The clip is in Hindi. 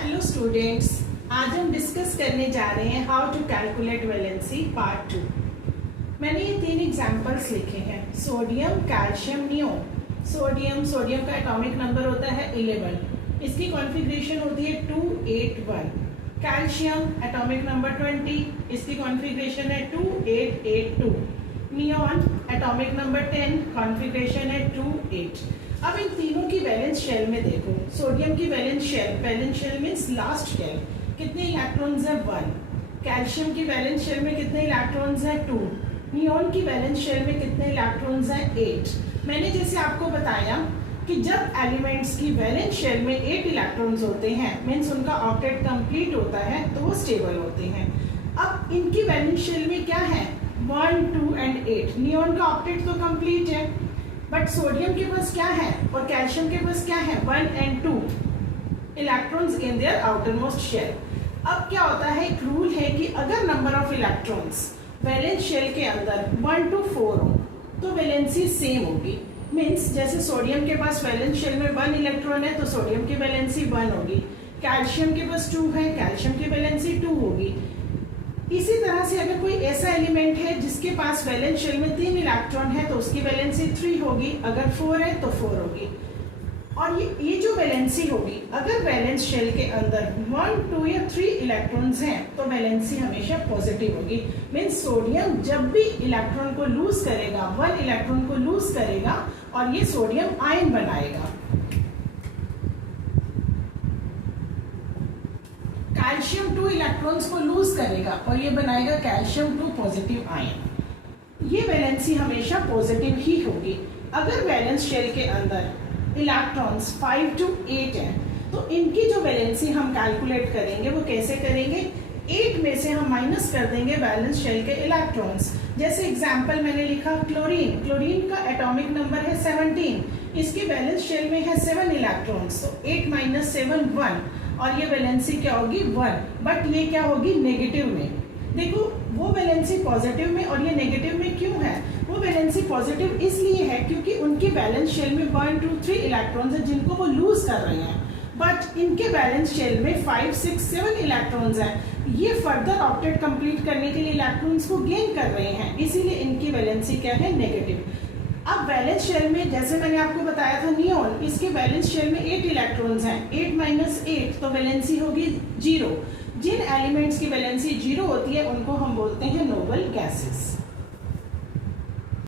हेलो स्टूडेंट्स, आज हम डिस्कस करने जा रहे हैं how to calculate valency part 2। मैंने ये 3 एग्जांपल्स लिखे हैं, सोडियम, कैल्शियम, नियोन। सोडियम का एटॉमिक नंबर होता है 11, इसकी कॉन्फ़िगरेशन होती है 281। कैल्शियम एटॉमिक नंबर 20, इसकी कॉन्फ़िगरेशन है 2882। नियोन एटॉमिक नंबर 10, कॉन्फ़िगरेशन है 28। अब इन तीनों की वैलेंस शेल में देखो। सोडियम की valence shell means last shell, कितने इलेक्ट्रॉन्स है 1। कैल्शियम की वैलेंस शेल में कितने इलेक्ट्रॉन्स है 2। नियोन की वैलेंस शेल में कितने इलेक्ट्रॉन्स है 8। मैंने जैसे आपको बताया कि जब एलिमेंट्स की वैलेंस शेल में 8 इलेक्ट्रॉन्स होते हैं मीन्स उनका ऑक्टेट कंप्लीट होता है तो वो स्टेबल होते हैं। अब इनकी वैलेंस शेल में क्या है 1, 2 एंड 8। नियोन का ऑक्टेट तो कंप्लीट है, बट सोडियम के पास क्या है और कैल्शियम के पास क्या है 1 and 2 electrons in their outermost shell. अब क्या होता है, एक रूल है कि अगर number of electrons valence shell के अंदर 1 to 4 हो तो वैलेंसी सेम होगी। मीन्स जैसे सोडियम के पास वैलेंस शेल में 1 इलेक्ट्रॉन है तो सोडियम की वैलेंसी 1 होगी। कैल्शियम के पास 2 है, कैल्शियम की वैलेंसी 2 होगी। इसी तरह से अगर कोई ऐसा एलिमेंट है जिसके पास वैलेंस शेल में 3 इलेक्ट्रॉन है तो उसकी वैलेंसी 3 होगी, अगर 4 है तो 4 होगी। और ये जो वैलेंसी होगी, अगर वैलेंस शेल के अंदर 1, 2 या 3 इलेक्ट्रॉन्स हैं तो वैलेंसी हमेशा पॉजिटिव होगी। मीन्स सोडियम जब भी इलेक्ट्रॉन को लूज करेगा 1 इलेक्ट्रॉन को लूज करेगा और ये सोडियम आयन बनाएगा। कैल्शियम 2 इलेक्ट्रॉन्स को लूज करेगा और ये बनाएगा कैल्शियम 2 पॉजिटिव आयन। ये वैलेंसी हमेशा पॉजिटिव ही होगी। अगर वैलेंस शेल के अंदर इलेक्ट्रॉन्स 5 to 8 हैं तो इनकी जो वैलेंसी हम कैलकुलेट करेंगे वो कैसे करेंगे, 8 में से हम माइनस कर देंगे वैलेंस शेल के इलेक्ट्रॉन्स। जैसे एग्जांपल मैंने लिखा क्लोरीन का एटॉमिक नंबर है 17, इसकी वैलेंस शेल में है 7 इलेक्ट्रॉन्स, तो 8 - 7 1 और ये वैलेंसी क्या होगी 1, बट ये क्या होगी नेगेटिव में। देखो वो वैलेंसी पॉजिटिव में और ये नेगेटिव में क्यों है, वो वैलेंसी पॉजिटिव इसलिए है क्योंकि उनकी वैलेंस शेल में 1, 2, 3 इलेक्ट्रॉन्स है जिनको वो लूज कर रहे हैं, बट इनके वैलेंस शेल में 5, 6, 7 इलेक्ट्रॉन्स हैं। ये फर्दर ऑक्टेट कंप्लीट करने के लिए इलेक्ट्रॉन्स को गेन कर रहे हैं, इसीलिए इनकी वैलेंसी क्या है नेगेटिव। अब वैलेंस शेल में जैसे मैंने आपको बताया था नियोन, इसके वैलेंस शेल में 8 इलेक्ट्रॉन्स हैं, 8 - 8 तो वैलेंसी होगी 0। जिन एलिमेंट्स की वैलेंसी 0 होती है उनको हम बोलते हैं नोबल गैसेस।